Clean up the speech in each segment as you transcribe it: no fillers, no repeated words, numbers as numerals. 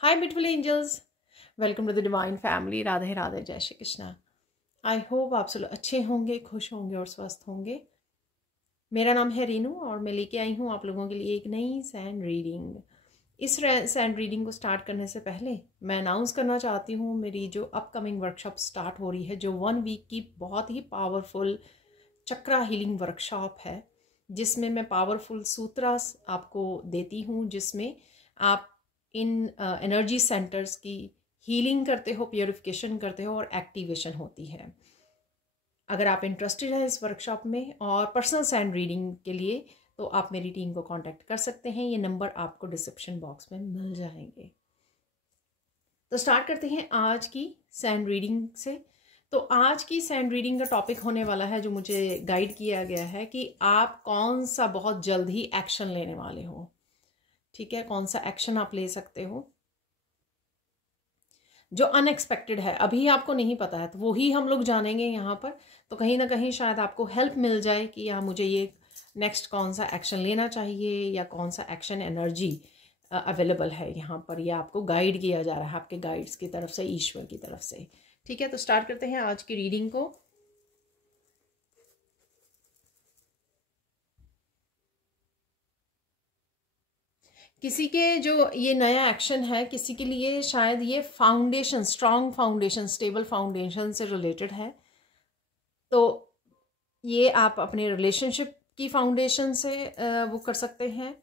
Hi, beautiful angels. Welcome to the divine family. Radhe Radhe, जय Shri Krishna. I hope आप सब अच्छे होंगे, खुश होंगे और स्वस्थ होंगे. मेरा नाम है रीनू और मैं लेके आई हूँ आप लोगों के लिए एक नई सैंड रीडिंग. इस सैंड रीडिंग को स्टार्ट करने से पहले मैं अनाउंस करना चाहती हूँ मेरी जो अपकमिंग वर्कशॉप स्टार्ट हो रही है, जो 1 वीक की बहुत ही पावरफुल चक्रा हीलिंग वर्कशॉप है, जिसमें मैं पावरफुल सूत्रास आपको देती हूँ, जिसमें आप इन एनर्जी सेंटर्स की हीलिंग करते हो, प्योरिफिकेशन करते हो और एक्टिवेशन होती है. अगर आप इंटरेस्टेड हैं इस वर्कशॉप में और पर्सनल सैंड रीडिंग के लिए, तो आप मेरी टीम को कांटेक्ट कर सकते हैं. ये नंबर आपको डिस्क्रिप्शन बॉक्स में मिल जाएंगे. तो स्टार्ट करते हैं आज की सैंड रीडिंग से. तो आज की सैंड रीडिंग का टॉपिक होने वाला है, जो मुझे गाइड किया गया है, कि आप कौन सा बहुत जल्द ही एक्शन लेने वाले हो. ठीक है, कौन सा एक्शन आप ले सकते हो जो अनएक्सपेक्टेड है, अभी आपको नहीं पता है, तो वो ही हम लोग जानेंगे यहाँ पर. तो कहीं ना कहीं शायद आपको हेल्प मिल जाए कि या मुझे ये नेक्स्ट कौन सा एक्शन लेना चाहिए या कौन सा एक्शन एनर्जी अवेलेबल है यहाँ पर. ये आपको गाइड किया जा रहा है आपके गाइड्स की तरफ से, ईश्वर की तरफ से. ठीक है, तो स्टार्ट करते हैं आज की रीडिंग को. किसी के जो ये नया एक्शन है, किसी के लिए शायद ये foundation, strong foundation, stable foundation से रिलेटेड है. तो ये आप अपने रिलेशनशिप की फाउंडेशन से वो कर सकते हैं.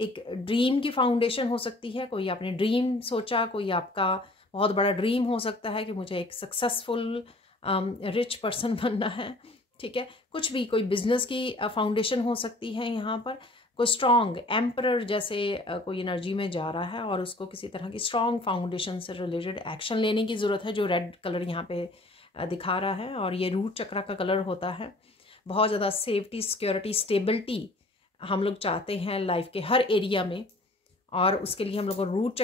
एक ड्रीम की फाउंडेशन हो सकती है, कोई आपने ड्रीम सोचा, कोई आपका बहुत बड़ा ड्रीम हो सकता है कि मुझे एक सक्सेसफुल रिच पर्सन बनना है. ठीक है, कुछ भी, कोई बिजनेस की फाउंडेशन हो सकती है यहाँ पर. कोई स्ट्रॉन्ग एम्परर जैसे कोई एनर्जी में जा रहा है और उसको किसी तरह की स्ट्रॉन्ग फाउंडेशन से रिलेटेड एक्शन लेने की ज़रूरत है, जो रेड कलर यहाँ पे दिखा रहा है. और ये रूट चक्रा का कलर होता है. बहुत ज़्यादा सेफ्टी, सिक्योरिटी, स्टेबिलिटी हम लोग चाहते हैं लाइफ के हर एरिया में, और उसके लिए हम लोग को रूट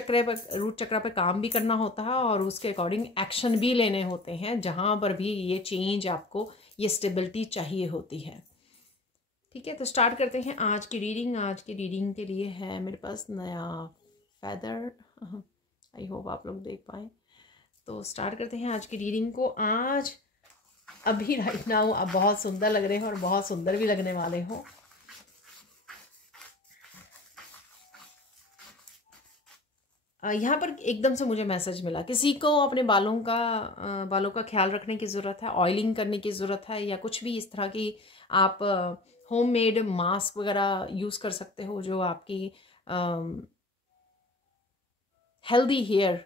चक्र पे काम भी करना होता है और उसके अकॉर्डिंग एक्शन भी लेने होते हैं, जहाँ पर भी ये चेंज आपको, ये स्टेबिलिटी चाहिए होती है. ठीक है, तो स्टार्ट करते हैं आज की रीडिंग. आज की रीडिंग के लिए है मेरे पास नया फैदर. आई होप आप लोग देख पाए. तो स्टार्ट करते हैं आज की रीडिंग को. आज अभी राइट नाउ आप बहुत सुंदर लग रहे हो और बहुत सुंदर भी लगने वाले हो. यहाँ पर एकदम से मुझे मैसेज मिला, किसी को अपने बालों का ख्याल रखने की ज़रूरत है, ऑयलिंग करने की ज़रूरत है, या कुछ भी इस तरह की आप होममेड मास्क वगैरह यूज़ कर सकते हो, जो आपकी हेल्दी हेयर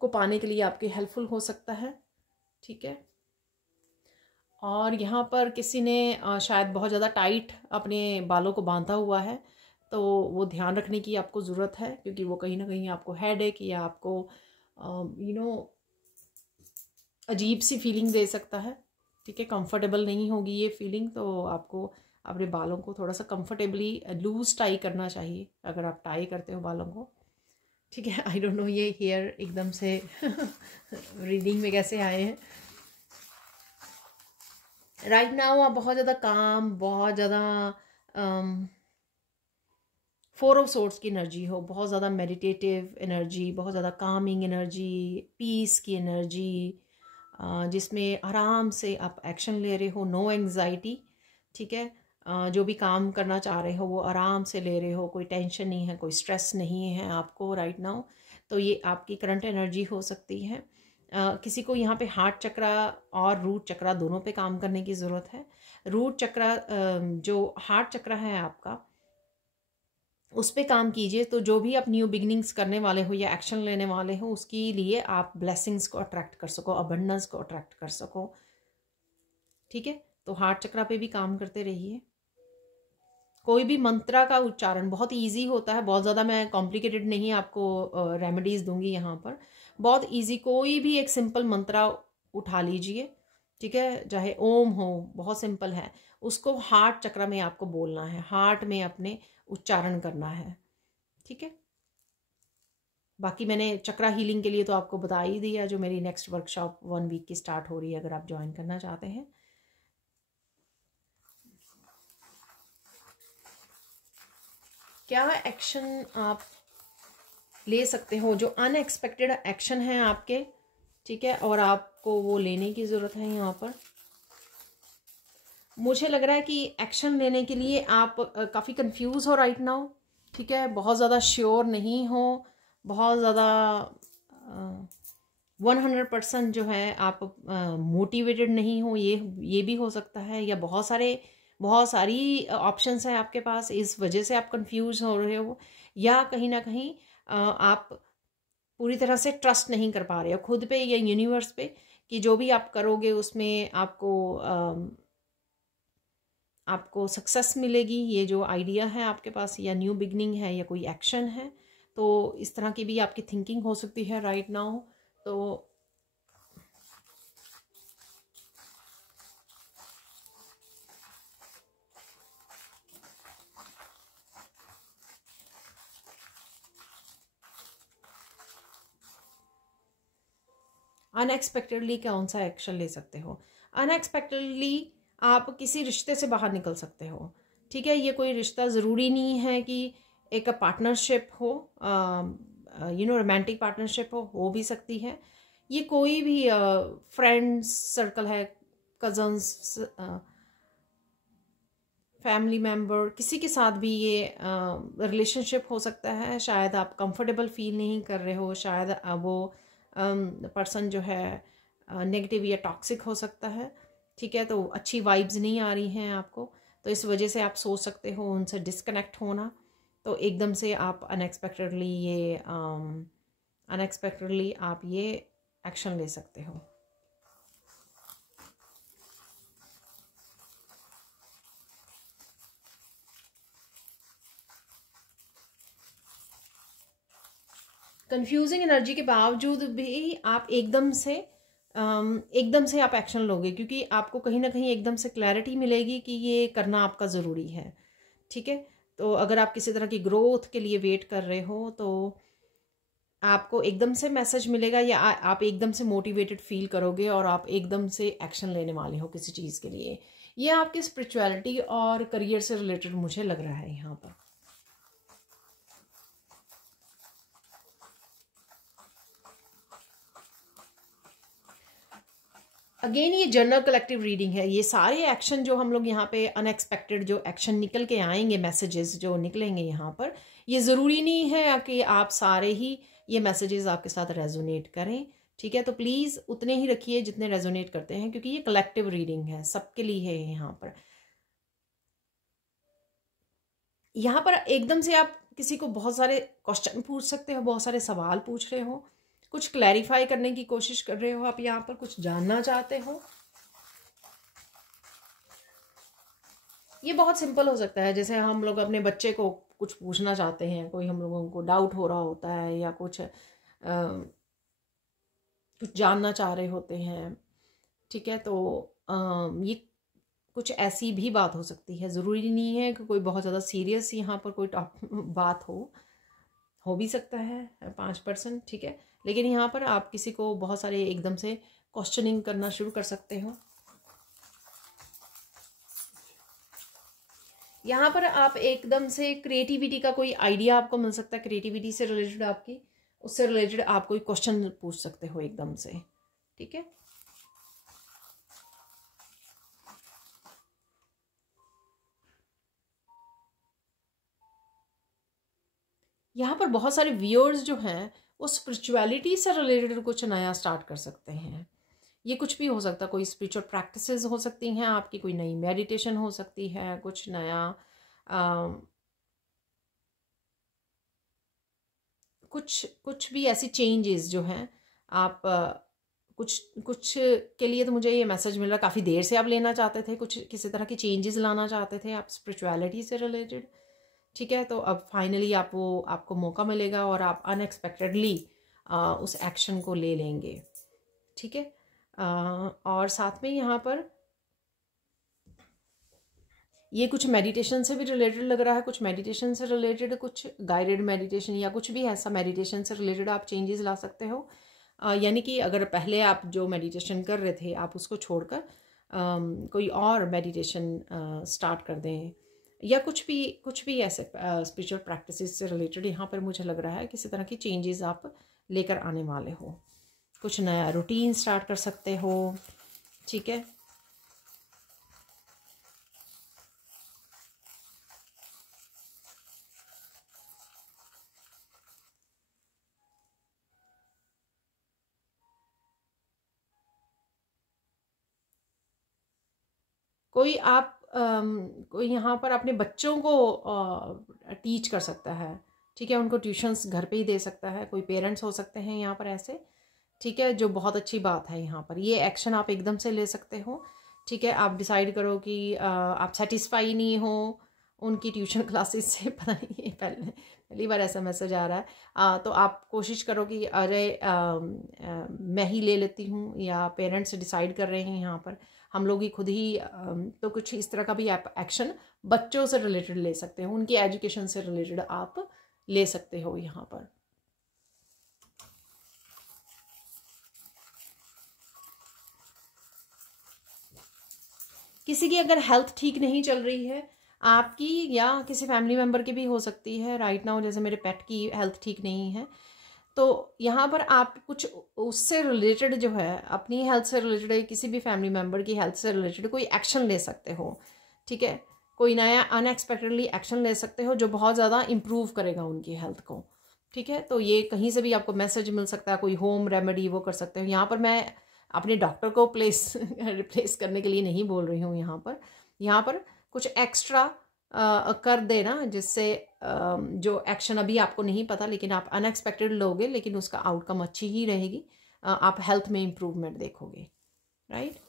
को पाने के लिए आपके हेल्पफुल हो सकता है. ठीक है, और यहाँ पर किसी ने शायद बहुत ज़्यादा टाइट अपने बालों को बांधा हुआ है, तो वो ध्यान रखने की आपको ज़रूरत है, क्योंकि वो कहीं ना कहीं आपको हेडेक या आपको अजीब सी फीलिंग दे सकता है. ठीक है, कंफर्टेबल नहीं होगी ये फीलिंग, तो आपको अपने बालों को थोड़ा सा कंफर्टेबली लूज टाई करना चाहिए, अगर आप टाई करते हो बालों को. ठीक है, आई डोंट नो ये हेयर एकदम से रीडिंग में कैसे आए हैं. राइट नाउ आप बहुत ज़्यादा काम, बहुत ज़्यादा फोर ऑफ सोर्ड्स की एनर्जी हो, बहुत ज़्यादा मेडिटेटिव एनर्जी, बहुत ज़्यादा कामिंग एनर्जी, पीस की एनर्जी, जिसमें आराम से आप एक्शन ले रहे हो, नो एंग्जाइटी. ठीक है, जो भी काम करना चाह रहे हो वो आराम से ले रहे हो, कोई टेंशन नहीं है, कोई स्ट्रेस नहीं है आपको राइट नाउ. तो ये आपकी करंट एनर्जी हो सकती है. किसी को यहाँ पे हार्ट चक्रा और रूट चक्रा दोनों पे काम करने की ज़रूरत है. रूट चक्रा, जो हार्ट चक्रा है आपका, उस पर काम कीजिए. तो जो भी आप न्यू बिगिनिंग्स करने वाले हो या एक्शन लेने वाले हो, उसके लिए आप ब्लेसिंग्स को अट्रैक्ट कर सको, अबंडेंस को अट्रैक्ट कर सको. ठीक है, तो हार्ट चक्रा पे भी काम करते रहिए. कोई भी मंत्रा का उच्चारण बहुत इजी होता है, बहुत ज़्यादा मैं कॉम्प्लिकेटेड नहीं आपको रेमेडीज दूंगी यहाँ पर. बहुत इजी, कोई भी एक सिंपल मंत्रा उठा लीजिए. ठीक है, चाहे ओम हो, बहुत सिंपल है, उसको हार्ट चक्र में आपको बोलना है, हार्ट में अपने उच्चारण करना है. ठीक है, बाकी मैंने चक्रा हीलिंग के लिए तो आपको बता ही दिया, जो मेरी नेक्स्ट वर्कशॉप 1 वीक की स्टार्ट हो रही है, अगर आप ज्वाइन करना चाहते हैं. क्या एक्शन आप ले सकते हो जो अनएक्सपेक्टेड एक्शन है आपके, ठीक है, और आपको वो लेने की ज़रूरत है। यहाँ पर मुझे लग रहा है कि एक्शन लेने के लिए आप काफ़ी कंफ्यूज हो राइट नाउ, ठीक है, बहुत ज़्यादा श्योर नहीं हो, बहुत ज़्यादा 100% जो है आप मोटिवेटेड नहीं हो, ये भी हो सकता है, या बहुत सारी ऑप्शंस हैं आपके पास, इस वजह से आप कंफ्यूज हो रहे हो, या कहीं ना कहीं आप पूरी तरह से ट्रस्ट नहीं कर पा रहे हो खुद पे या यूनिवर्स पे कि जो भी आप करोगे उसमें आपको सक्सेस मिलेगी। ये जो आइडिया है आपके पास, या न्यू बिगनिंग है या कोई एक्शन है, तो इस तरह की भी आपकी थिंकिंग हो सकती है राइट नाउ। तो अनएक्सपेक्टेडली कौन सा एक्शन ले सकते हो? अनएक्सपेक्टेडली आप किसी रिश्ते से बाहर निकल सकते हो, ठीक है। ये कोई रिश्ता ज़रूरी नहीं है कि एक पार्टनरशिप हो, रोमांटिक पार्टनरशिप हो भी सकती है। ये कोई भी फ्रेंड्स सर्कल है, कजन्स, फैमिली मेम्बर, किसी के साथ भी ये रिलेशनशिप हो सकता है। शायद आप कंफर्टेबल फील नहीं कर रहे हो, शायद वो पर्सन जो है नेगेटिव या टॉक्सिक हो सकता है, ठीक है, तो अच्छी वाइब्स नहीं आ रही हैं आपको, तो इस वजह से आप सोच सकते हो उनसे डिस्कनेक्ट होना। तो एकदम से आप अनएक्सपेक्टेडली आप ये एक्शन ले सकते हो। कंफ्यूजिंग एनर्जी के बावजूद भी आप एकदम से आप एक्शन लोगे, क्योंकि आपको कहीं ना कहीं एकदम से क्लैरिटी मिलेगी कि ये करना आपका ज़रूरी है, ठीक है। तो अगर आप किसी तरह की ग्रोथ के लिए वेट कर रहे हो तो आपको एकदम से मैसेज मिलेगा, या आप एकदम से मोटिवेटेड फील करोगे और आप एकदम से एक्शन लेने वाले हो किसी चीज़ के लिए। ये आपकी स्पिरिचुअलिटी और करियर से रिलेटेड मुझे लग रहा है यहाँ पर। अगेन ये जनरल कलेक्टिव रीडिंग है। ये सारे एक्शन जो हम लोग यहाँ पे अनएक्सपेक्टेड जो एक्शन निकल के आएंगे, मैसेजेस जो निकलेंगे यहाँ पर, ये ज़रूरी नहीं है कि आप सारे ही ये मैसेजेस आपके साथ रेजोनेट करें, ठीक है। तो प्लीज़ उतने ही रखिए जितने रेजोनेट करते हैं, क्योंकि ये कलेक्टिव रीडिंग है, सबके लिए है यहाँ पर। यहाँ पर एकदम से आप किसी को बहुत सारे क्वेश्चन पूछ सकते हो, बहुत सारे सवाल पूछ रहे हो, कुछ क्लैरिफाई करने की कोशिश कर रहे हो, आप यहाँ पर कुछ जानना चाहते हो। ये बहुत सिंपल हो सकता है, जैसे हम लोग अपने बच्चे को कुछ पूछना चाहते हैं, कोई हम लोगों को डाउट हो रहा होता है, या कुछ जानना चाह रहे होते हैं, ठीक है। तो ये कुछ ऐसी भी बात हो सकती है, ज़रूरी नहीं है कि कोई बहुत ज़्यादा सीरियस यहाँ पर कोई बात हो भी सकता है 5%, ठीक है। लेकिन यहाँ पर आप किसी को बहुत सारे एकदम से क्वेश्चनिंग करना शुरू कर सकते हो। यहाँ पर आप एकदम से क्रिएटिविटी का कोई आइडिया आपको मिल सकता है, क्रिएटिविटी से रिलेटेड उससे रिलेटेड आप कोई क्वेश्चन पूछ सकते हो एकदम से, ठीक है। यहाँ पर बहुत सारे व्यूअर्स जो हैं वो स्पिरिचुअलिटी से रिलेटेड कुछ नया स्टार्ट कर सकते हैं। ये कुछ भी हो सकता है, कोई स्पिरिचुअल प्रैक्टिसेस हो सकती हैं आपकी, कोई नई मेडिटेशन हो सकती है, कुछ नया कुछ भी ऐसी चेंजेस जो हैं आप कुछ कुछ के लिए तो मुझे ये मैसेज मिल रहा, काफ़ी देर से आप लेना चाहते थे, कुछ किसी तरह की चेंजेस लाना चाहते थे आप स्पिरिचुअलिटी से रिलेटेड, ठीक है। तो अब फाइनली आपको मौका मिलेगा और आप अनएक्सपेक्टेडली उस एक्शन को ले लेंगे, ठीक है। और साथ में यहाँ पर ये कुछ मेडिटेशन से भी रिलेटेड लग रहा है, कुछ मेडिटेशन से रिलेटेड, कुछ गाइडेड मेडिटेशन या कुछ भी ऐसा मेडिटेशन से रिलेटेड आप चेंजेस ला सकते हो। यानी कि अगर पहले आप जो मेडिटेशन कर रहे थे आप उसको छोड़कर कोई और मेडिटेशन स्टार्ट कर दें, या कुछ भी ऐसे स्पिरिचुअल प्रैक्टिसेस से रिलेटेड यहाँ पर मुझे लग रहा है किसी तरह की चेंजेस आप लेकर आने वाले हो। कुछ नया रूटीन स्टार्ट कर सकते हो, ठीक है। कोई यहाँ पर अपने बच्चों को टीच कर सकता है, ठीक है। उनको ट्यूशन्स घर पे ही दे सकता है, कोई पेरेंट्स हो सकते हैं यहाँ पर ऐसे, ठीक है, जो बहुत अच्छी बात है। यहाँ पर ये एक्शन आप एकदम से ले सकते हो, ठीक है। आप डिसाइड करो कि आप सेटिस्फाई नहीं हो उनकी ट्यूशन क्लासेस से, पता नहीं ये पहली बार ऐसा मैसेज आ रहा है। तो आप कोशिश करो कि अरे मैं ही ले लेती हूँ, या पेरेंट्स डिसाइड कर रहे हैं यहाँ पर, हम लोग ही खुद ही तो कुछ इस तरह का भी आप एक्शन बच्चों से रिलेटेड ले सकते हो, उनकी एजुकेशन से रिलेटेड आप ले सकते हो यहाँ पर। किसी की अगर हेल्थ ठीक नहीं चल रही है आपकी, या किसी फैमिली मेम्बर की भी हो सकती है राइट नाउ, जैसे मेरे पेट की हेल्थ ठीक नहीं है, तो यहाँ पर आप कुछ उससे रिलेटेड जो है, अपनी हेल्थ से रिलेटेड, किसी भी फैमिली मेम्बर की हेल्थ से रिलेटेड कोई एक्शन ले सकते हो, ठीक है। कोई नया अनएक्सपेक्टेडली एक्शन ले सकते हो जो बहुत ज़्यादा इम्प्रूव करेगा उनकी हेल्थ को, ठीक है। तो ये कहीं से भी आपको मैसेज मिल सकता है, कोई होम रेमेडी वो कर सकते हो। यहाँ पर मैं अपने डॉक्टर को रिप्लेस करने के लिए नहीं बोल रही हूँ। यहाँ पर कुछ एक्स्ट्रा कर देना, जिससे जो एक्शन अभी आपको नहीं पता लेकिन आप अनएक्सपेक्टेड लोगे, लेकिन उसका आउटकम अच्छी ही रहेगी, आप हेल्थ में इम्प्रूवमेंट देखोगे, राइट।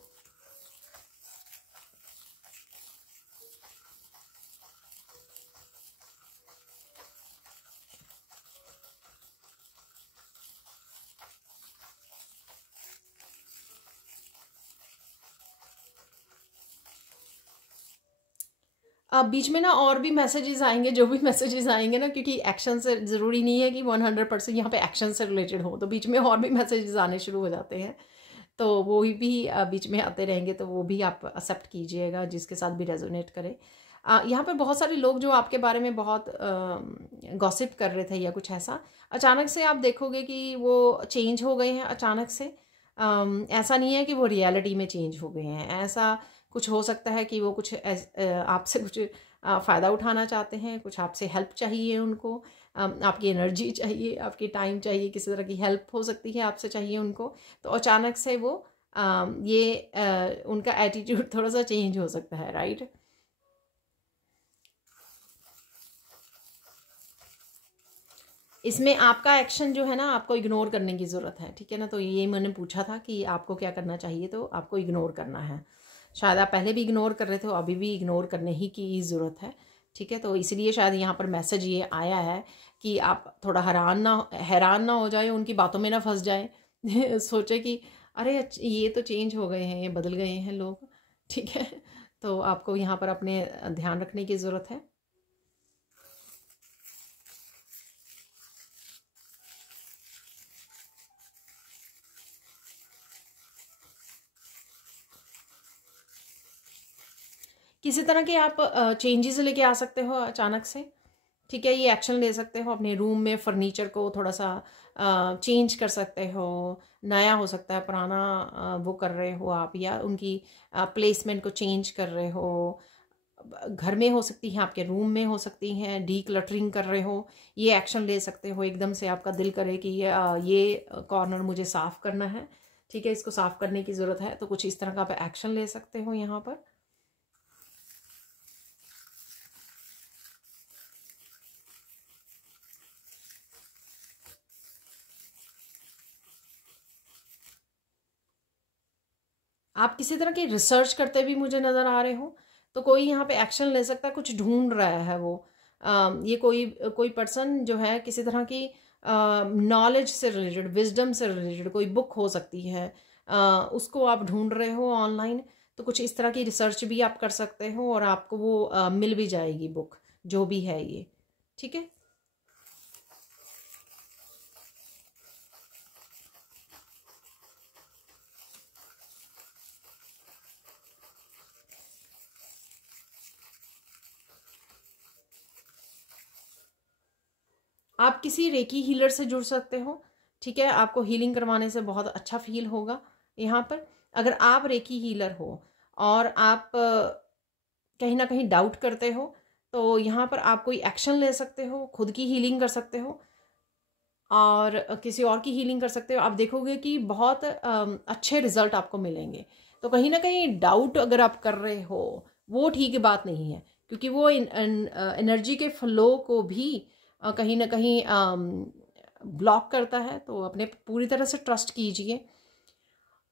बीच में ना और भी मैसेजेस आएंगे, जो भी मैसेजेस आएंगे ना, क्योंकि एक्शन से ज़रूरी नहीं है कि 100% यहाँ पे एक्शन से रिलेटेड हो, तो बीच में और भी मैसेजेस आने शुरू हो जाते हैं, तो वो भी बीच में आते रहेंगे, तो वो भी आप एक्सेप्ट कीजिएगा जिसके साथ भी रेजोनेट करे। यहाँ पर बहुत सारे लोग जो आपके बारे में बहुत गॉसिप कर रहे थे या कुछ ऐसा, अचानक से आप देखोगे कि वो चेंज हो गए हैं अचानक से। ऐसा नहीं है कि वो रियलिटी में चेंज हो गए हैं, ऐसा कुछ हो सकता है कि वो कुछ आपसे कुछ फ़ायदा उठाना चाहते हैं, कुछ आपसे हेल्प चाहिए उनको, आपकी एनर्जी चाहिए, आपकी टाइम चाहिए, किसी तरह की हेल्प हो सकती है आपसे चाहिए उनको, तो अचानक से वो उनका एटीट्यूड थोड़ा सा चेंज हो सकता है, राइट। इसमें आपका एक्शन जो है ना, आपको इग्नोर करने की ज़रूरत है, ठीक है ना। तो ये मैंने पूछा था कि आपको क्या करना चाहिए, तो आपको इग्नोर करना है। शायद आप पहले भी इग्नोर कर रहे थे, अभी भी इग्नोर करने ही की ज़रूरत है, ठीक है। तो इसलिए शायद यहाँ पर मैसेज ये आया है कि आप थोड़ा हैरान ना हो जाए, उनकी बातों में ना फंस जाए सोचे कि अरे ये तो चेंज हो गए हैं, ये बदल गए हैं लोग, ठीक है। तो आपको यहाँ पर अपने ध्यान रखने की ज़रूरत है। किसी तरह के आप चेंजेस लेके आ सकते हो अचानक से, ठीक है। ये एक्शन ले सकते हो, अपने रूम में फर्नीचर को थोड़ा सा चेंज कर सकते हो, नया हो सकता है, पुराना वो कर रहे हो आप, या उनकी प्लेसमेंट को चेंज कर रहे हो। घर में हो सकती हैं, आपके रूम में हो सकती हैं, डी क्लटरिंग कर रहे हो, ये एक्शन ले सकते हो। एकदम से आपका दिल करे कि ये कॉर्नर मुझे साफ़ करना है, ठीक है, इसको साफ़ करने की ज़रूरत है, तो कुछ इस तरह का आप एक्शन ले सकते हो यहाँ पर। आप किसी तरह की रिसर्च करते भी मुझे नज़र आ रहे हो, तो कोई यहाँ पे एक्शन ले सकता है, कुछ ढूंढ रहा है वो। ये कोई कोई पर्सन जो है किसी तरह की नॉलेज से रिलेटेड, विजडम से रिलेटेड कोई बुक हो सकती है, उसको आप ढूंढ रहे हो ऑनलाइन, तो कुछ इस तरह की रिसर्च भी आप कर सकते हो और आपको वो मिल भी जाएगी बुक, जो भी है ये, ठीक है। आप किसी रेकी हीलर से जुड़ सकते हो, ठीक है। आपको हीलिंग करवाने से बहुत अच्छा फील होगा यहाँ पर। अगर आप रेकी हीलर हो और आप कहीं ना कहीं डाउट करते हो, तो यहाँ पर आप कोई एक्शन ले सकते हो, खुद की हीलिंग कर सकते हो और किसी और की हीलिंग कर सकते हो। आप देखोगे कि बहुत अच्छे रिजल्ट आपको मिलेंगे। तो कहीं ना कहीं डाउट अगर आप कर रहे हो, वो ठीक बात नहीं है, क्योंकि वो एनर्जी के फ्लो को भी कहीं ना कहीं ब्लॉक करता है। तो अपने पूरी तरह से ट्रस्ट कीजिए।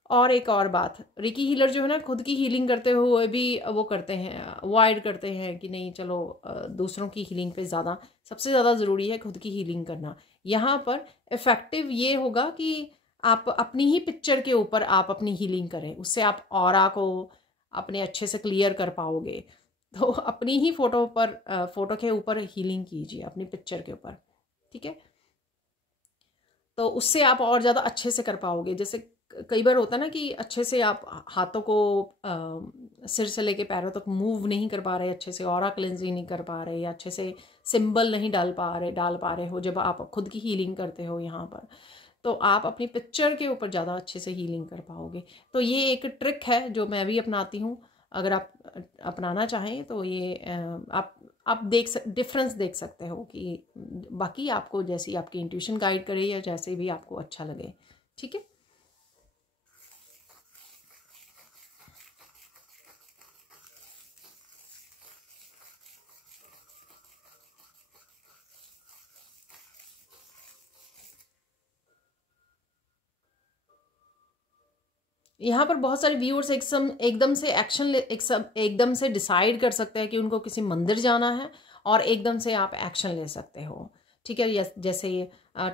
और एक और बात, रिकी हीलर जो है ना, खुद की हीलिंग करते हुए भी वो करते हैं, अवॉइड करते हैं कि नहीं चलो दूसरों की हीलिंग पे ज़्यादा, सबसे ज़्यादा ज़रूरी है खुद की हीलिंग करना। यहाँ पर इफ़ेक्टिव ये होगा कि आप अपनी ही पिक्चर के ऊपर आप अपनी हीलिंग करें, उससे आप ऑरा को अपने अच्छे से क्लियर कर पाओगे। तो अपनी ही फ़ोटो के ऊपर हीलिंग कीजिए, अपनी पिक्चर के ऊपर, ठीक है। तो उससे आप और ज़्यादा अच्छे से कर पाओगे। जैसे कई बार होता है ना कि अच्छे से आप हाथों को सिर से लेके पैरों तक मूव नहीं कर पा रहे अच्छे से, ऑरा क्लेंजिंग नहीं कर पा रहे, या अच्छे से सिंबल नहीं डाल पा रहे हो जब आप खुद की हीलिंग करते हो यहाँ पर, तो आप अपनी पिक्चर के ऊपर ज़्यादा अच्छे से हीलिंग कर पाओगे। तो ये एक ट्रिक है जो मैं भी अपनाती हूँ। अगर आप अपनाना चाहें तो ये आप डिफरेंस देख सकते हो कि बाकी आपको जैसी आपकी इंट्यूशन गाइड करे या जैसे भी आपको अच्छा लगे, ठीक है। यहाँ पर बहुत सारे व्यूअर्स एकदम से एकदम से डिसाइड कर सकते हैं कि उनको किसी मंदिर जाना है, और एकदम से आप एक्शन ले सकते हो, ठीक है। जैसे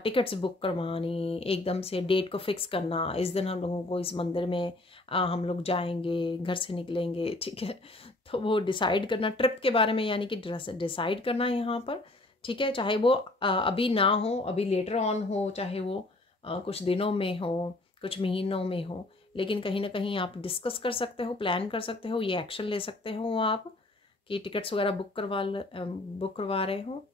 टिकट्स बुक करवानी, एकदम से डेट को फिक्स करना, इस दिन हम लोगों को इस मंदिर में हम लोग जाएंगे, घर से निकलेंगे, ठीक है। तो वो डिसाइड करना ट्रिप के बारे में, यानी कि डिसाइड करना यहाँ पर, ठीक है। चाहे वो अभी ना हो, अभी लेटर ऑन हो, चाहे वो कुछ दिनों में हो, कुछ महीनों में हो, लेकिन कहीं ना कहीं आप डिस्कस कर सकते हो, प्लान कर सकते हो, ये एक्शन ले सकते हो आप कि टिकट्स वगैरह बुक करवा रहे हो।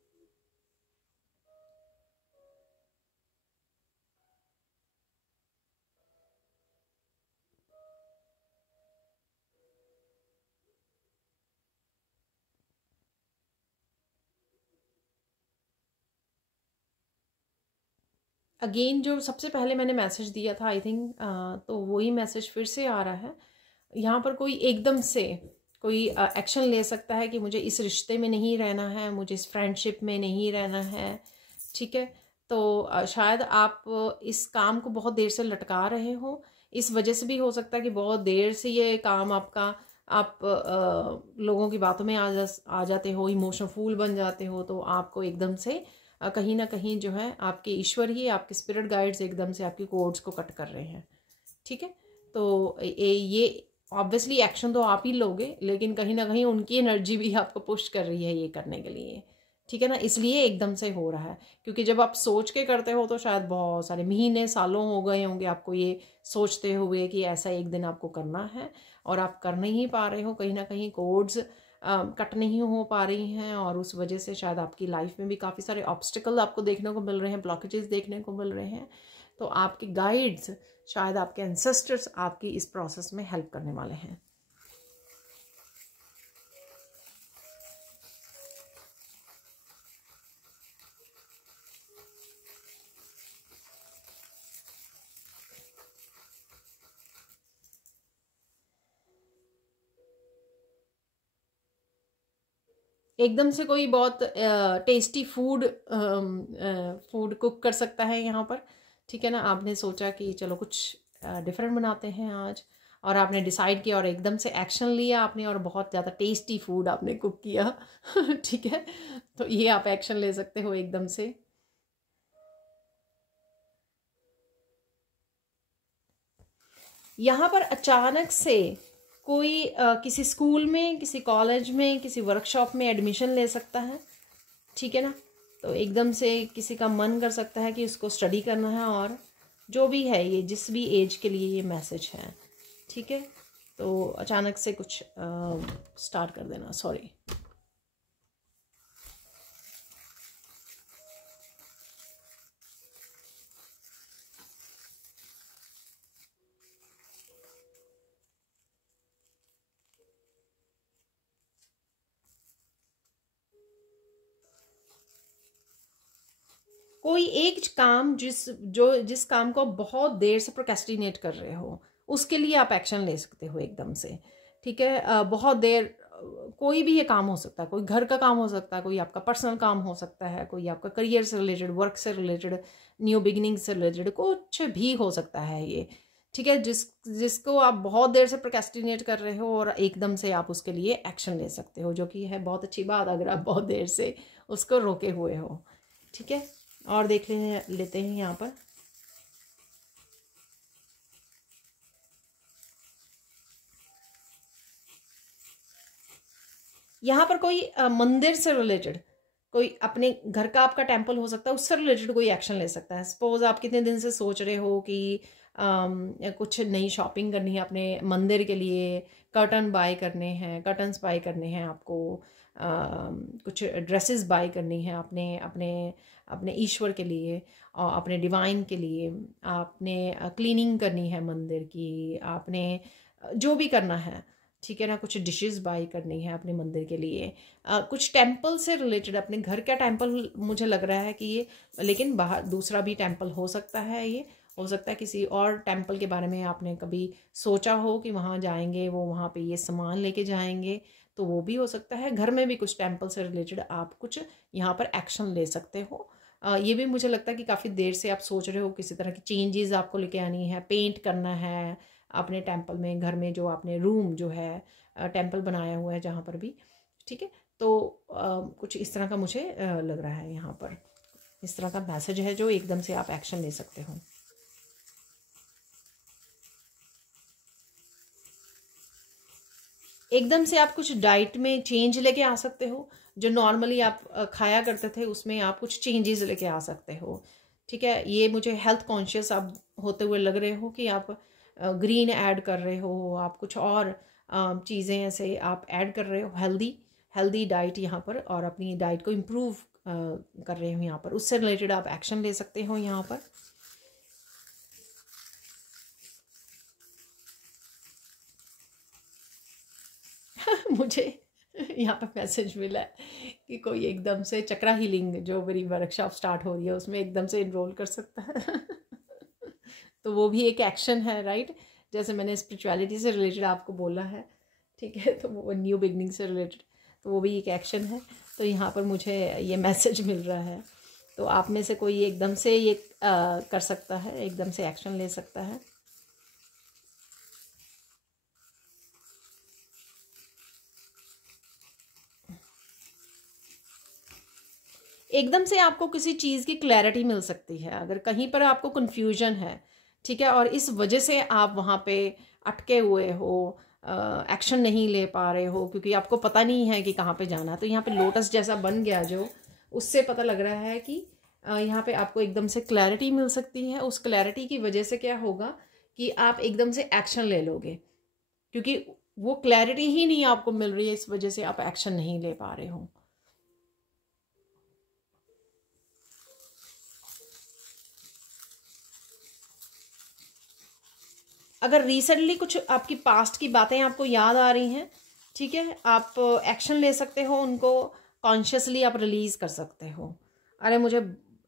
अगेन जो सबसे पहले मैंने मैसेज दिया था, आई थिंक तो वही मैसेज फिर से आ रहा है। यहाँ पर कोई एकदम से कोई एक्शन ले सकता है कि मुझे इस रिश्ते में नहीं रहना है, मुझे इस फ्रेंडशिप में नहीं रहना है, ठीक है। तो शायद आप इस काम को बहुत देर से लटका रहे हो, इस वजह से भी हो सकता है कि बहुत देर से ये काम आपका, आप लोगों की बातों में आ जाते हो, इमोशनल फूल बन जाते हो। तो आपको एकदम से कहीं ना कहीं जो है आपके ईश्वर ही, आपके स्पिरिट गाइड्स एकदम से आपकी कोड्स को कट कर रहे हैं, ठीक है। तो ये ऑब्वियसली एक्शन तो आप ही लोगे, लेकिन कहीं ना कहीं उनकी एनर्जी भी आपको पुश कर रही है ये करने के लिए, ठीक है ना। इसलिए एकदम से हो रहा है, क्योंकि जब आप सोच के करते हो तो शायद बहुत सारे महीने सालों हो गए होंगे आपको ये सोचते हुए कि ऐसा एक दिन आपको करना है, और आप कर नहीं पा रहे हो। कहीं ना कहीं कोड्स कट नहीं हो पा रही हैं, और उस वजह से शायद आपकी लाइफ में भी काफ़ी सारे ऑब्स्टिकल आपको देखने को मिल रहे हैं, ब्लॉकेजेस देखने को मिल रहे हैं। तो आपके गाइड्स, शायद आपके एंसेस्टर्स आपकी इस प्रोसेस में हेल्प करने वाले हैं। एकदम से कोई बहुत टेस्टी फूड कुक कर सकता है यहाँ पर, ठीक है ना। आपने सोचा कि चलो कुछ डिफरेंट बनाते हैं आज, और आपने डिसाइड किया और एकदम से एक्शन लिया आपने, और बहुत ज़्यादा टेस्टी फूड आपने कुक किया ठीक है। तो ये आप एक्शन ले सकते हो एकदम से। यहाँ पर अचानक से कोई किसी स्कूल में, किसी कॉलेज में, किसी वर्कशॉप में एडमिशन ले सकता है, ठीक है ना। तो एकदम से किसी का मन कर सकता है कि उसको स्टडी करना है, और जो भी है ये जिस भी एज के लिए ये मैसेज है, ठीक है। तो अचानक से कुछ स्टार्ट कर देना, सॉरी। कोई एक काम जिस काम को बहुत देर से प्रोक्रेस्टिनेट कर रहे हो, उसके लिए आप एक्शन ले सकते हो एकदम से। ठीक है, बहुत देर कोई भी ये काम हो सकता है, कोई घर का काम हो सकता है, कोई आपका पर्सनल काम हो सकता है, कोई आपका करियर से रिलेटेड, वर्क से रिलेटेड, न्यू बिगिनिंग से रिलेटेड, कुछ भी हो सकता है ये। ठीक है, जिसको आप बहुत देर से प्रोक्रेस्टिनेट कर रहे हो और एकदम से आप उसके लिए एक्शन ले सकते हो, जो कि है बहुत अच्छी बात अगर आप बहुत देर से उसको रोके हुए हो। ठीक है, और देख लेते हैं यहाँ पर। यहाँ पर कोई मंदिर से रिलेटेड, कोई अपने घर का आपका टेम्पल हो सकता है, उससे रिलेटेड कोई एक्शन ले सकता है। सपोज आप कितने दिन से सोच रहे हो कि कुछ नई शॉपिंग करनी है अपने मंदिर के लिए, कर्टन बाय करने हैं, कर्टन्स बाय करने हैं आपको, कुछ ड्रेसेस बाय करनी है अपने अपने अपने ईश्वर के लिए और अपने डिवाइन के लिए, आपने क्लीनिंग करनी है मंदिर की, आपने जो भी करना है। ठीक है ना, कुछ डिशेस बाय करनी है अपने मंदिर के लिए, कुछ टेम्पल से रिलेटेड, अपने घर का टेम्पल मुझे लग रहा है कि ये, लेकिन बाहर दूसरा भी टेम्पल हो सकता है। ये हो सकता है किसी और टेम्पल के बारे में आपने कभी सोचा हो कि वहाँ जाएंगे, वो वहाँ पे ये सामान लेके जाएंगे, तो वो भी हो सकता है। घर में भी कुछ टेम्पल से रिलेटेड आप कुछ यहाँ पर एक्शन ले सकते हो। ये भी मुझे लगता है कि काफ़ी देर से आप सोच रहे हो किसी तरह की चेंजेस आपको लेके आनी है, पेंट करना है अपने टेम्पल में, घर में जो आपने रूम जो है टेम्पल बनाया हुआ है जहाँ पर भी। ठीक है, तो कुछ इस तरह का मुझे लग रहा है यहाँ पर, इस तरह का मैसेज है जो एकदम से आप एक्शन ले सकते हो। एकदम से आप कुछ डाइट में चेंज लेके आ सकते हो, जो नॉर्मली आप खाया करते थे उसमें आप कुछ चेंजेस लेके आ सकते हो। ठीक है, ये मुझे हेल्थ कॉन्शियस आप होते हुए लग रहे हो कि आप ग्रीन ऐड कर रहे हो, आप कुछ और चीज़ें ऐसे आप ऐड कर रहे हो, हेल्दी हेल्दी डाइट यहाँ पर, और अपनी डाइट को इम्प्रूव कर रहे हो यहाँ पर, उससे रिलेटेड आप एक्शन ले सकते हो यहाँ पर। मुझे यहाँ पे मैसेज मिला है कि कोई एकदम से चक्रा हीलिंग जो मेरी वर्कशॉप स्टार्ट हो रही है उसमें एकदम से इनरोल कर सकता है। तो वो भी एक एक्शन है, राइट? जैसे मैंने स्पिरिचुअलिटी से रिलेटेड आपको बोला है, ठीक है, तो वो न्यू बिगनिंग से रिलेटेड, तो वो भी एक एक्शन है। तो यहाँ पर मुझे ये मैसेज मिल रहा है, तो आप में से कोई एकदम से ये कर सकता है, एकदम से एक्शन ले सकता है। एकदम से आपको किसी चीज़ की क्लैरिटी मिल सकती है, अगर कहीं पर आपको कन्फ्यूजन है, ठीक है, और इस वजह से आप वहाँ पे अटके हुए हो, एक्शन नहीं ले पा रहे हो क्योंकि आपको पता नहीं है कि कहाँ पे जाना है, तो यहाँ पे लोटस जैसा बन गया जो, उससे पता लग रहा है कि यहाँ पे आपको एकदम से क्लैरिटी मिल सकती है। उस क्लैरिटी की वजह से क्या होगा कि आप एकदम से एक्शन ले लोगे, क्योंकि वो क्लैरिटी ही नहीं आपको मिल रही है, इस वजह से आप एक्शन नहीं ले पा रहे हो। अगर रिसेंटली कुछ आपकी पास्ट की बातें आपको याद आ रही हैं, ठीक है, आप एक्शन ले सकते हो, उनको कॉन्शियसली आप रिलीज़ कर सकते हो। अरे मुझे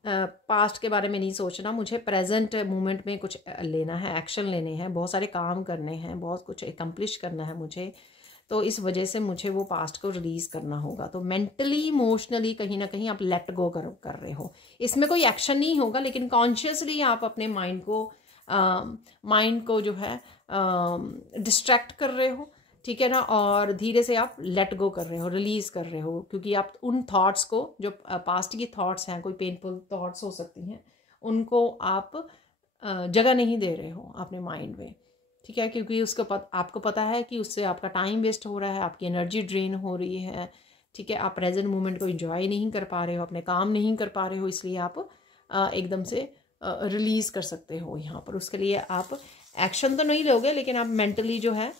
पास्ट के बारे में नहीं सोचना, मुझे प्रेजेंट मोमेंट में कुछ लेना है, एक्शन लेने हैं, बहुत सारे काम करने हैं, बहुत कुछ एकम्प्लिश करना है मुझे, तो इस वजह से मुझे वो पास्ट को रिलीज़ करना होगा। तो मेंटली इमोशनली कहीं ना कहीं आप लेट गो कर रहे हो, इसमें कोई एक्शन नहीं होगा, लेकिन कॉन्शियसली आप अपने माइंड को जो है डिस्ट्रैक्ट कर रहे हो, ठीक है ना, और धीरे से आप लेट गो कर रहे हो, रिलीज़ कर रहे हो, क्योंकि आप उन थॉट्स को, जो पास्ट की थॉट्स हैं, कोई पेनफुल थॉट्स हो सकती हैं, उनको आप जगह नहीं दे रहे हो अपने माइंड में, ठीक है, क्योंकि आपको पता है कि उससे आपका टाइम वेस्ट हो रहा है, आपकी एनर्जी ड्रेन हो रही है, ठीक है, आप प्रेजेंट मोमेंट को एंजॉय नहीं कर पा रहे हो, अपने काम नहीं कर पा रहे हो, इसलिए आप एकदम से रिलीज़ कर सकते हो यहाँ पर। उसके लिए आप एक्शन तो नहीं लोगे, लेकिन आप मेंटली जो है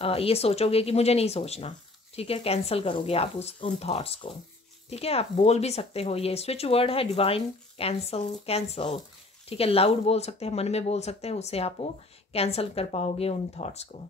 ये सोचोगे कि मुझे नहीं सोचना, ठीक है, कैंसिल करोगे आप उन थॉट्स को, ठीक है। आप बोल भी सकते हो, ये स्विच वर्ड है डिवाइन, कैंसल कैंसल, ठीक है, लाउड बोल सकते हैं, मन में बोल सकते हैं, उससे आप वो कैंसिल कर पाओगे उन थॉट्स को।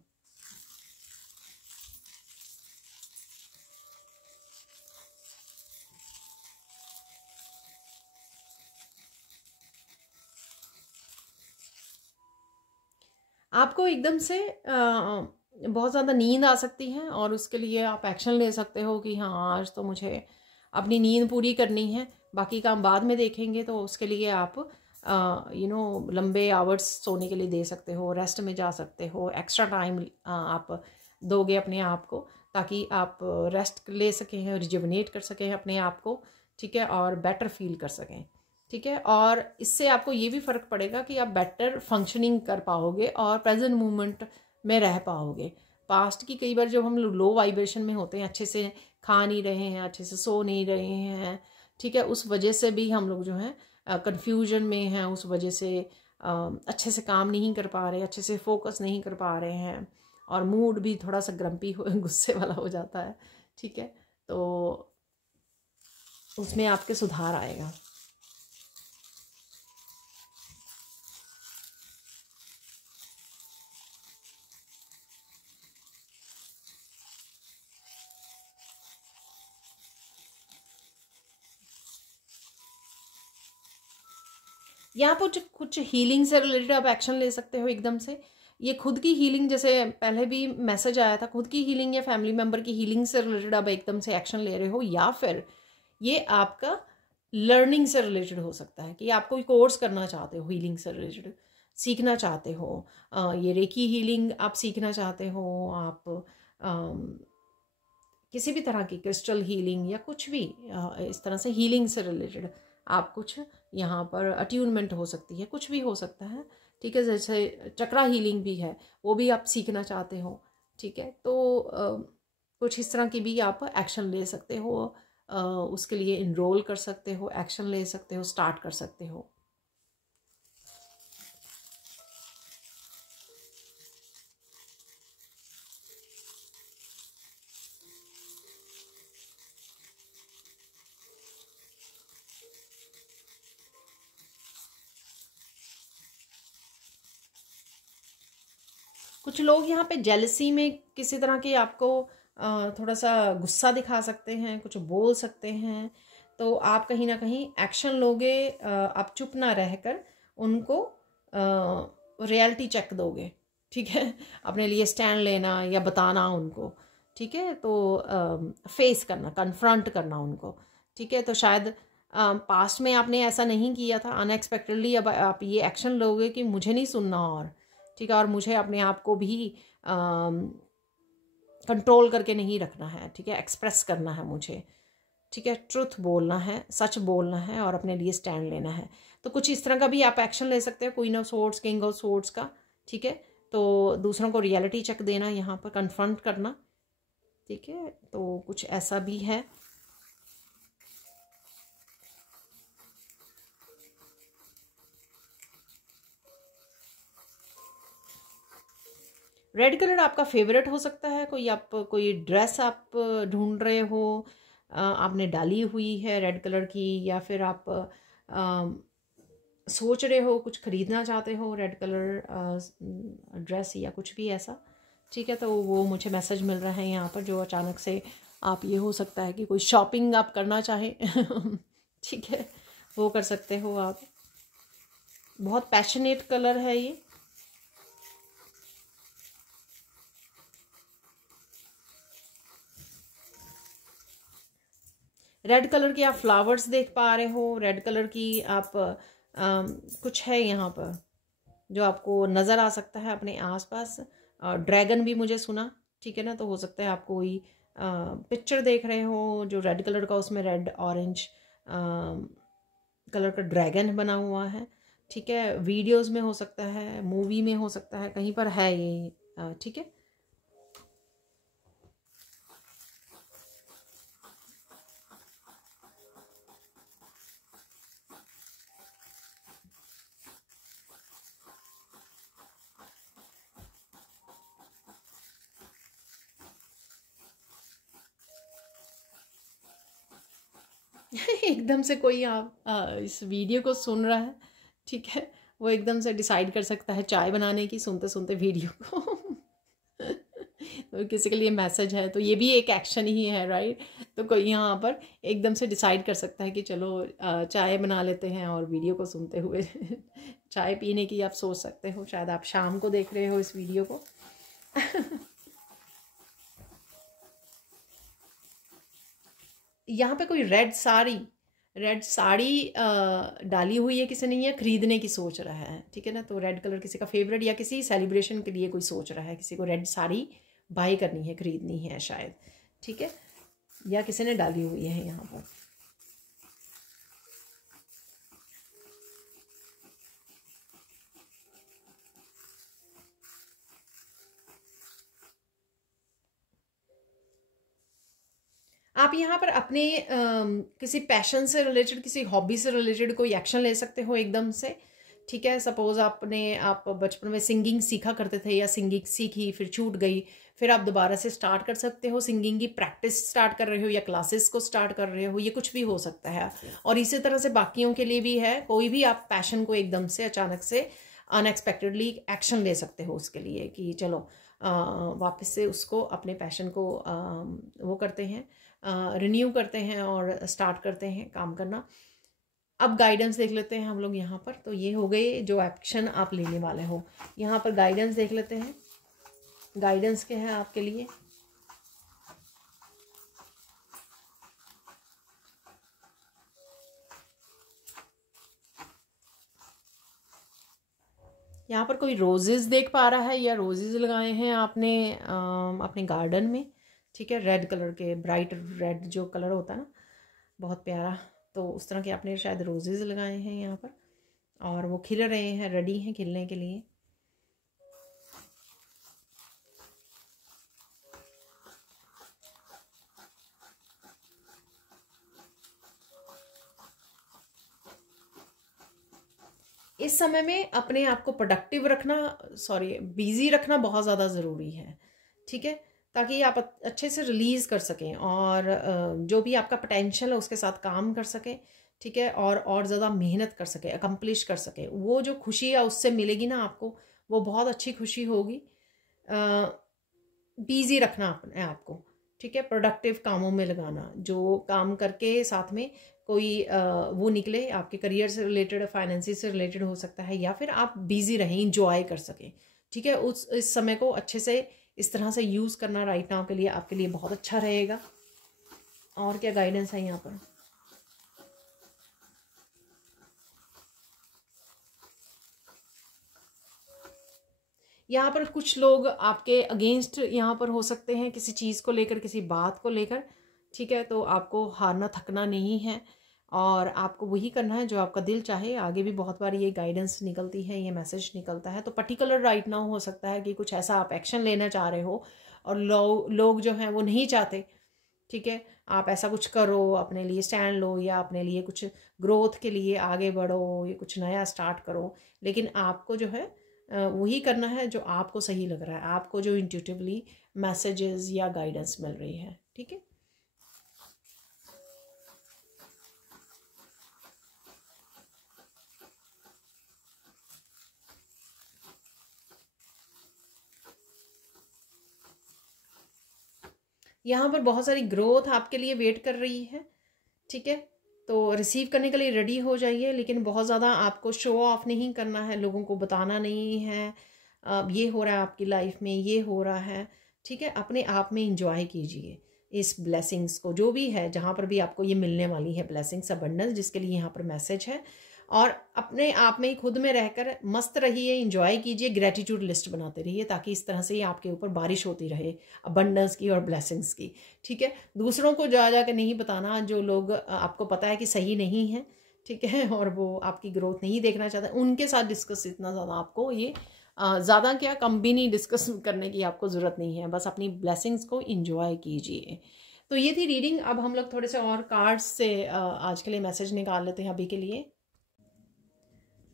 आपको एकदम से बहुत ज़्यादा नींद आ सकती है और उसके लिए आप एक्शन ले सकते हो कि हाँ आज तो मुझे अपनी नींद पूरी करनी है, बाकी काम बाद में देखेंगे। तो उसके लिए आप लंबे आवर्स सोने के लिए दे सकते हो, रेस्ट में जा सकते हो, एक्स्ट्रा टाइम आप दोगे अपने आप को ताकि आप रेस्ट ले सकें, रिजुवनेट कर सकें अपने आप को, ठीक है, और बेटर फील कर सकें, ठीक है। और इससे आपको ये भी फ़र्क पड़ेगा कि आप बेटर फंक्शनिंग कर पाओगे और प्रेजेंट मोमेंट में रह पाओगे। पास्ट की कई बार जब हम लो वाइब्रेशन में होते हैं, अच्छे से खा नहीं रहे हैं, अच्छे से सो नहीं रहे हैं, ठीक है, उस वजह से भी हम लोग जो है कंफ्यूजन में हैं, उस वजह से अच्छे से काम नहीं कर पा रहे, अच्छे से फोकस नहीं कर पा रहे हैं और मूड भी थोड़ा सा ग्रम्पी गुस्से वाला हो जाता है, ठीक है। तो उसमें आपके सुधार आएगा। यहाँ पर कुछ हीलिंग से रिलेटेड आप एक्शन ले सकते हो एकदम से। ये खुद की हीलिंग, जैसे पहले भी मैसेज आया था, खुद की हीलिंग या फैमिली मेम्बर की हीलिंग से रिलेटेड आप एकदम से एक्शन ले रहे हो, या फिर ये आपका लर्निंग से रिलेटेड हो सकता है कि आप कोई कोर्स करना चाहते हो, हीलिंग से रिलेटेड सीखना चाहते हो, ये रेकी हीलिंग आप सीखना चाहते हो, आप किसी भी तरह की क्रिस्टल हीलिंग या कुछ भी इस तरह से हीलिंग से रिलेटेड आप कुछ यहाँ पर अट्यूनमेंट हो सकती है, कुछ भी हो सकता है, ठीक है। जैसे चक्रा हीलिंग भी है, वो भी आप सीखना चाहते हो, ठीक है। तो कुछ इस तरह की भी आप एक्शन ले सकते हो, उसके लिए इनरोल कर सकते हो, एक्शन ले सकते हो, स्टार्ट कर सकते हो। कुछ लोग यहाँ पे जेलसी में किसी तरह के आपको थोड़ा सा गुस्सा दिखा सकते हैं, कुछ बोल सकते हैं, तो आप कहीं ना कहीं एक्शन लोगे, आप चुप ना रहकर उनको रियलिटी चेक दोगे, ठीक है, अपने लिए स्टैंड लेना या बताना उनको, ठीक है। तो फेस करना, कन्फ्रंट करना उनको, ठीक है। तो शायद पास्ट में आपने ऐसा नहीं किया था, अनएक्सपेक्टेडली अब आप ये एक्शन लोगे कि मुझे नहीं सुनना, और ठीक है, और मुझे अपने आप को भी कंट्रोल करके नहीं रखना है, ठीक है, एक्सप्रेस करना है मुझे, ठीक है, ट्रुथ बोलना है, सच बोलना है और अपने लिए स्टैंड लेना है। तो कुछ इस तरह का भी आप एक्शन ले सकते हो, queen of swords, king of swords का, ठीक है। तो दूसरों को रियलिटी चेक देना, यहाँ पर कन्फ्रंट करना, ठीक है, तो कुछ ऐसा भी है। रेड कलर आपका फेवरेट हो सकता है, कोई ड्रेस आप ढूंढ रहे हो, आपने डाली हुई है रेड कलर की, या फिर आप सोच रहे हो कुछ खरीदना चाहते हो रेड कलर ड्रेस या कुछ भी ऐसा, ठीक है। तो वो मुझे मैसेज मिल रहा है यहाँ पर, जो अचानक से आप, ये हो सकता है कि कोई शॉपिंग आप करना चाहें ठीक है, वो कर सकते हो आप। बहुत पैशनेट कलर है ये। रेड कलर की आप फ्लावर्स देख पा रहे हो, रेड कलर की आप कुछ है यहाँ पर जो आपको नज़र आ सकता है अपने आसपास। ड्रैगन भी मुझे सुना, ठीक है ना, तो हो सकता है आप कोई पिक्चर देख रहे हो जो रेड कलर का, उसमें रेड ऑरेंज कलर का ड्रैगन बना हुआ है, ठीक है। वीडियोस में हो सकता है, मूवी में हो सकता है, कहीं पर है ये, ठीक है। एकदम से कोई आप इस वीडियो को सुन रहा है, ठीक है, वो एकदम से डिसाइड कर सकता है चाय बनाने की सुनते सुनते वीडियो को तो किसी के लिए मैसेज है, तो ये भी एक एक्शन ही है, राइट। तो कोई यहाँ पर एकदम से डिसाइड कर सकता है कि चलो चाय बना लेते हैं और वीडियो को सुनते हुए चाय पीने की आप सोच सकते हो, शायद आप शाम को देख रहे हो इस वीडियो को। यहाँ पे कोई रेड साड़ी डाली हुई है किसी ने, या खरीदने की सोच रहा है, ठीक है ना। तो रेड कलर किसी का फेवरेट, या किसी सेलिब्रेशन के लिए कोई सोच रहा है, किसी को रेड साड़ी बाई करनी है, खरीदनी है शायद, ठीक है, या किसी ने डाली हुई है यहाँ पर। आप यहाँ पर अपने किसी पैशन से रिलेटेड, किसी हॉबी से रिलेटेड कोई एक्शन ले सकते हो एकदम से, ठीक है। सपोज आप बचपन में सिंगिंग सीखा करते थे, या सिंगिंग सीखी फिर छूट गई, फिर आप दोबारा से स्टार्ट कर सकते हो, सिंगिंग की प्रैक्टिस स्टार्ट कर रहे हो, या क्लासेस को स्टार्ट कर रहे हो, ये कुछ भी हो सकता है। और इसी तरह से बाकियों के लिए भी है, कोई भी आप पैशन को एकदम से अचानक से अनएक्सपेक्टेडली एक्शन ले सकते हो उसके लिए, कि चलो वापस से उसको, अपने पैशन को वो करते हैं, रिन्यू करते हैं और स्टार्ट करते हैं काम करना। अब गाइडेंस देख लेते हैं हम लोग यहाँ पर। तो ये हो गए जो एक्शन आप लेने वाले हो। यहाँ पर गाइडेंस देख लेते हैं, गाइडेंस क्या है आपके लिए। यहाँ पर कोई रोजेस देख पा रहा है, या रोजेस लगाए हैं आपने अपने गार्डन में, ठीक है। रेड कलर के, ब्राइट रेड जो कलर होता है ना, बहुत प्यारा, तो उस तरह के आपने शायद रोजेस लगाए हैं यहाँ पर, और वो खिल रहे हैं, रेडी हैं खिलने के लिए। इस समय में अपने आप को प्रोडक्टिव रखना, बिजी रखना बहुत ज़्यादा ज़रूरी है, ठीक है, ताकि आप अच्छे से रिलीज़ कर सकें, और जो भी आपका पोटेंशियल है उसके साथ काम कर सकें, ठीक है, और ज़्यादा मेहनत कर सकें, अकम्प्लिश कर सकें। वो जो खुशी है उससे मिलेगी ना आपको, वो बहुत अच्छी खुशी होगी। बिजी रखना अपने आप को, ठीक है, प्रोडक्टिव कामों में लगाना, जो काम करके साथ में कोई वो निकले, आपके करियर से रिलेटेड, फाइनेंसिस से रिलेटेड हो सकता है, या फिर आप बिजी रहें, इंजॉय कर सकें, ठीक है। इस समय को अच्छे से इस तरह से यूज़ करना राइट नाउ के लिए आपके लिए बहुत अच्छा रहेगा। और क्या गाइडेंस है यहाँ पर। यहाँ पर कुछ लोग आपके अगेंस्ट यहाँ पर हो सकते हैं, किसी चीज़ को लेकर, किसी बात को लेकर, ठीक है। तो आपको हारना थकना नहीं है, और आपको वही करना है जो आपका दिल चाहे। आगे भी बहुत बार ये गाइडेंस निकलती है, ये मैसेज निकलता है। तो पर्टिकुलर राइट नाउ हो सकता है कि कुछ ऐसा आप एक्शन लेना चाह रहे हो, और लोग जो हैं वो नहीं चाहते, ठीक है। आप ऐसा कुछ करो, अपने लिए स्टैंड लो, या अपने लिए कुछ ग्रोथ के लिए आगे बढ़ो, या कुछ नया स्टार्ट करो, लेकिन आपको जो है वही करना है जो आपको सही लग रहा है, आपको जो इंट्यूटिवली मैसेजेस या गाइडेंस मिल रही है, ठीक है। यहाँ पर बहुत सारी ग्रोथ आपके लिए वेट कर रही है, ठीक है। तो रिसीव करने के लिए रेडी हो जाइए, लेकिन बहुत ज़्यादा आपको शो ऑफ नहीं करना है, लोगों को बताना नहीं है ये हो रहा है आपकी लाइफ में, ये हो रहा है, ठीक है। अपने आप में इंजॉय कीजिए इस ब्लेसिंग्स को, जो भी है, जहाँ पर भी आपको ये मिलने वाली है ब्लेसिंग्स, अबंडेंस, जिसके लिए यहाँ पर मैसेज है। और अपने आप में ही खुद में रहकर मस्त रहिए, इंजॉय कीजिए, ग्रेटिट्यूड लिस्ट बनाते रहिए, ताकि इस तरह से ही आपके ऊपर बारिश होती रहे अबंडेंस की और ब्लेसिंग्स की, ठीक है। दूसरों को जा के नहीं बताना, जो लोग आपको पता है कि सही नहीं है, ठीक है, और वो आपकी ग्रोथ नहीं देखना चाहते, उनके साथ डिस्कस इतना ज़्यादा आपको ये ज़्यादा क्या, कम भी नहीं डिस्कस करने की आपको ज़रूरत नहीं है। बस अपनी ब्लेसिंग्स को इंजॉय कीजिए। तो ये थी रीडिंग। अब हम लोग थोड़े से और कार्ड्स से आज के लिए मैसेज निकाल लेते हैं अभी के लिए।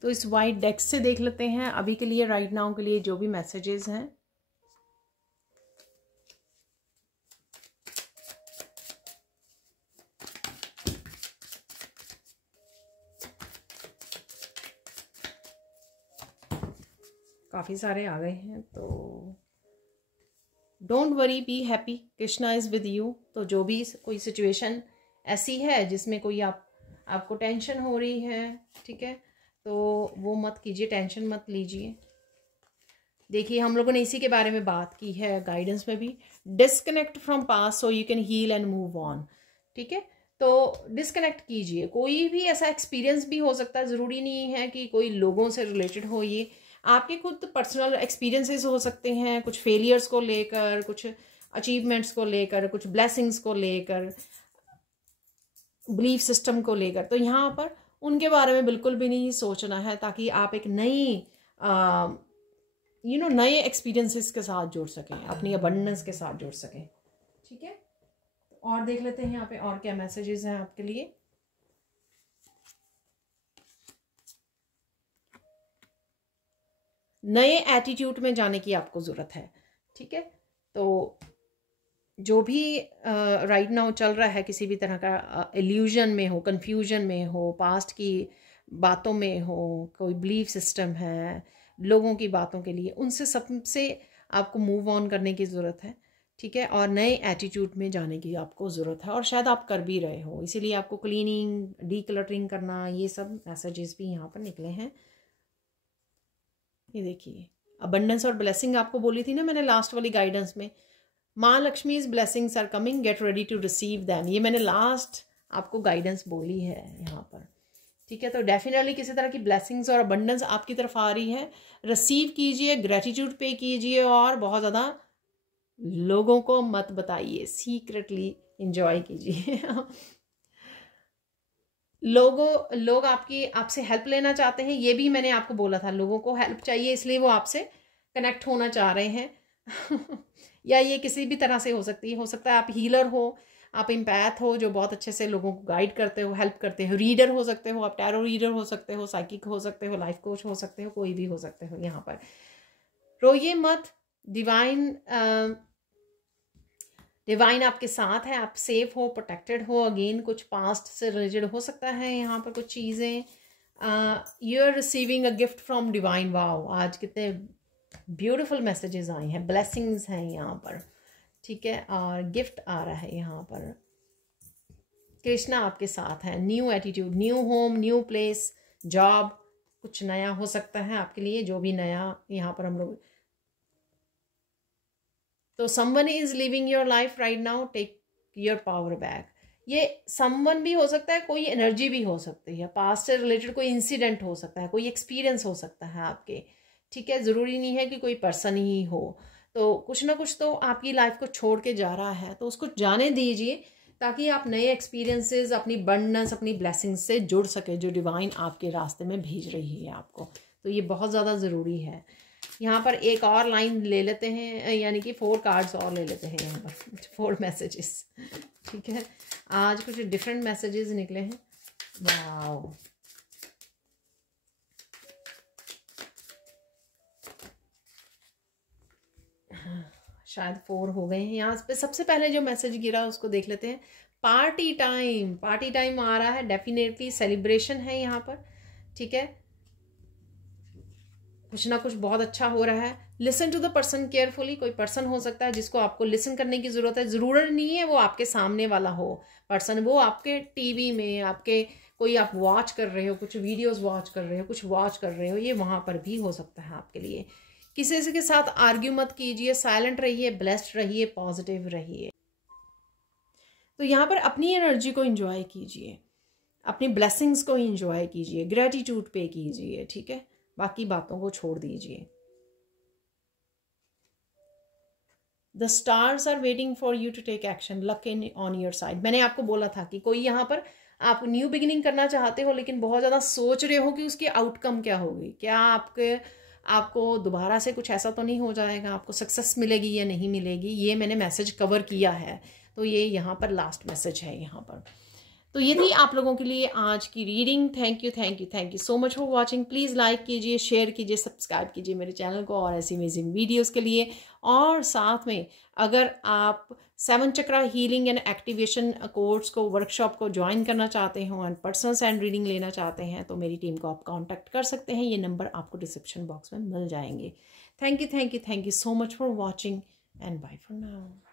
तो इस वाइट डेक से देख लेते हैं अभी के लिए, राइट नाउ के लिए जो भी मैसेजेस हैं। काफ़ी सारे आ गए हैं। तो don't worry, be happy, Krishna is with you. तो जो भी कोई सिचुएशन ऐसी है जिसमें कोई आपको टेंशन हो रही है, ठीक है, तो वो मत कीजिए, टेंशन मत लीजिए। देखिए हम लोगों ने इसी के बारे में बात की है गाइडेंस में भी, disconnect from past so you can heal and move on. ठीक है, तो डिस्कनेक्ट कीजिए। कोई भी ऐसा एक्सपीरियंस भी हो सकता है, ज़रूरी नहीं है कि कोई लोगों से रिलेटेड हो, ये आपके खुद पर्सनल एक्सपीरियंसेस हो सकते हैं, कुछ फेलियर्स को लेकर, कुछ अचीवमेंट्स को लेकर, कुछ ब्लेसिंग्स को लेकर, बिलीफ सिस्टम को लेकर। तो यहाँ पर उनके बारे में बिल्कुल भी नहीं सोचना है, ताकि आप एक नई नए एक्सपीरियंसेस के साथ जुड़ सकें, अपनी अबंडेंस के साथ जुड़ सकें। ठीक है, और देख लेते हैं यहाँ पे और क्या मैसेजेस हैं आपके लिए। नए एटीट्यूड में जाने की आपको ज़रूरत है। ठीक है, तो जो भी राइट नाउ चल रहा है, किसी भी तरह का इल्यूजन में हो, कंफ्यूजन में हो, पास्ट की बातों में हो, कोई बिलीफ सिस्टम है, लोगों की बातों के लिए, उनसे सबसे आपको मूव ऑन करने की ज़रूरत है। ठीक है, और नए एटीट्यूड में जाने की आपको ज़रूरत है, और शायद आप कर भी रहे हो, इसीलिए आपको क्लीनिंग, डीक्लटरिंग करना, ये सब मैसेजेस भी यहाँ पर निकले हैं। ये देखिए, अबंडेंस और ब्लेसिंग आपको बोली थी ना मैंने लास्ट वाली गाइडेंस में, माँ Lakshmi's blessings are coming, get ready to receive them, ये मैंने लास्ट आपको गाइडेंस बोली है यहाँ पर। ठीक है, तो डेफिनेटली किसी तरह की ब्लेसिंग्स और अबंडेंस आपकी तरफ आ रही है, रिसीव कीजिए, ग्रेटिट्यूड पे कीजिए, और बहुत ज़्यादा लोगों को मत बताइए, सीक्रेटली एंजॉय कीजिए। लोग आपसे हेल्प लेना चाहते हैं, ये भी मैंने आपको बोला था, लोगों को हेल्प चाहिए, इसलिए वो आपसे कनेक्ट होना चाह रहे हैं। या ये किसी भी तरह से हो सकता है आप हीलर हो, आप एम्पैथ हो जो बहुत अच्छे से लोगों को गाइड करते हो, हेल्प करते हो, रीडर हो सकते हो, आप टैरो रीडर हो सकते हो, साइकिक हो सकते हो, लाइफ कोच हो सकते हो, कोई भी हो सकते हो। यहाँ पर रोइए मत, डिवाइन आपके साथ है, आप सेफ हो, प्रोटेक्टेड हो। अगेन कुछ पास्ट से रिलेटेड हो सकता है यहाँ पर कुछ चीज़ें। You are receiving a gift from divine. Wow, आज कितने ब्यूटीफुल मैसेजेस आए हैं, ब्लेसिंग्स हैं यहाँ पर। ठीक है, और गिफ्ट आ रहा है यहाँ पर, कृष्णा आपके साथ है, new attitude, new home, new place, job, कुछ नया हो सकता है आपके लिए, जो भी नया यहाँ पर हम लोग। तो someone is living your life right now, take your power back. ये समवन भी हो सकता है, कोई एनर्जी भी हो सकती है, पास्ट से रिलेटेड कोई इंसिडेंट हो सकता है, कोई एक्सपीरियंस हो सकता है आपके। ठीक है, ज़रूरी नहीं है कि कोई पर्सन ही हो, तो कुछ ना कुछ तो आपकी लाइफ को छोड़ के जा रहा है, तो उसको जाने दीजिए, ताकि आप नए एक्सपीरियंसेस, अपनी बंडनेस, अपनी ब्लेसिंग्स से जुड़ सके, जो डिवाइन आपके रास्ते में भेज रही है आपको। तो ये बहुत ज़्यादा ज़रूरी है। यहाँ पर एक और लाइन ले लेते हैं, यानी कि 4 कार्ड्स और ले लेते हैं यहाँ पर, 4 मैसेजेस। ठीक है, आज कुछ डिफरेंट मैसेजेस निकले हैं। वाओ, शायद 4 हो गए हैं। यहाँ पे सबसे पहले जो मैसेज गिरा उसको देख लेते हैं। पार्टी टाइम, पार्टी टाइम आ रहा है, डेफिनेटली सेलिब्रेशन है यहाँ पर। ठीक है, कुछ ना कुछ बहुत अच्छा हो रहा है। Listen to the person carefully, कोई पर्सन हो सकता है जिसको आपको लिसन करने की ज़रूरत है। ज़रूरत नहीं है वो आपके सामने वाला हो पर्सन, वो आपके टीवी में, आपके कोई आप वॉच कर रहे हो, कुछ वीडियोस वॉच कर रहे हो, कुछ वॉच कर रहे हो, ये वहाँ पर भी हो सकता है आपके लिए। किसी के साथ आर्ग्यू मत कीजिए, साइलेंट रहिए, ब्लेस्ड रहिए, पॉजिटिव रहिए। तो यहाँ पर अपनी एनर्जी को एंजॉय कीजिए, अपनी ब्लेसिंग्स को एंजॉय कीजिए, ग्रेटिट्यूड पे कीजिए। ठीक है, बाकी बातों को छोड़ दीजिए। The stars are waiting for you to take action, luck in on your side. मैंने आपको बोला था कि कोई यहाँ पर आप न्यू बिगिनिंग करना चाहते हो, लेकिन बहुत ज़्यादा सोच रहे हो कि उसकी आउटकम क्या होगी, क्या आपको दोबारा से कुछ ऐसा तो नहीं हो जाएगा, आपको सक्सेस मिलेगी या नहीं मिलेगी। ये मैंने मैसेज कवर किया है, तो ये यहाँ पर लास्ट मैसेज है यहाँ पर। तो ये थी आप लोगों के लिए आज की reading. Thank you so much for watching. Please like कीजिए, शेयर कीजिए, सब्सक्राइब कीजिए मेरे चैनल को और ऐसी अमेजिंग वीडियोस के लिए। और साथ में अगर आप 7 चक्रा हीलिंग एंड एक्टिवेशन कोर्स को, वर्कशॉप को ज्वाइन करना चाहते हो एंड पर्सनल सैंड रीडिंग लेना चाहते हैं, तो मेरी टीम को आप कॉन्टैक्ट कर सकते हैं। ये नंबर आपको डिस्क्रिप्शन बॉक्स में मिल जाएंगे। Thank you so much for watching and bye for now.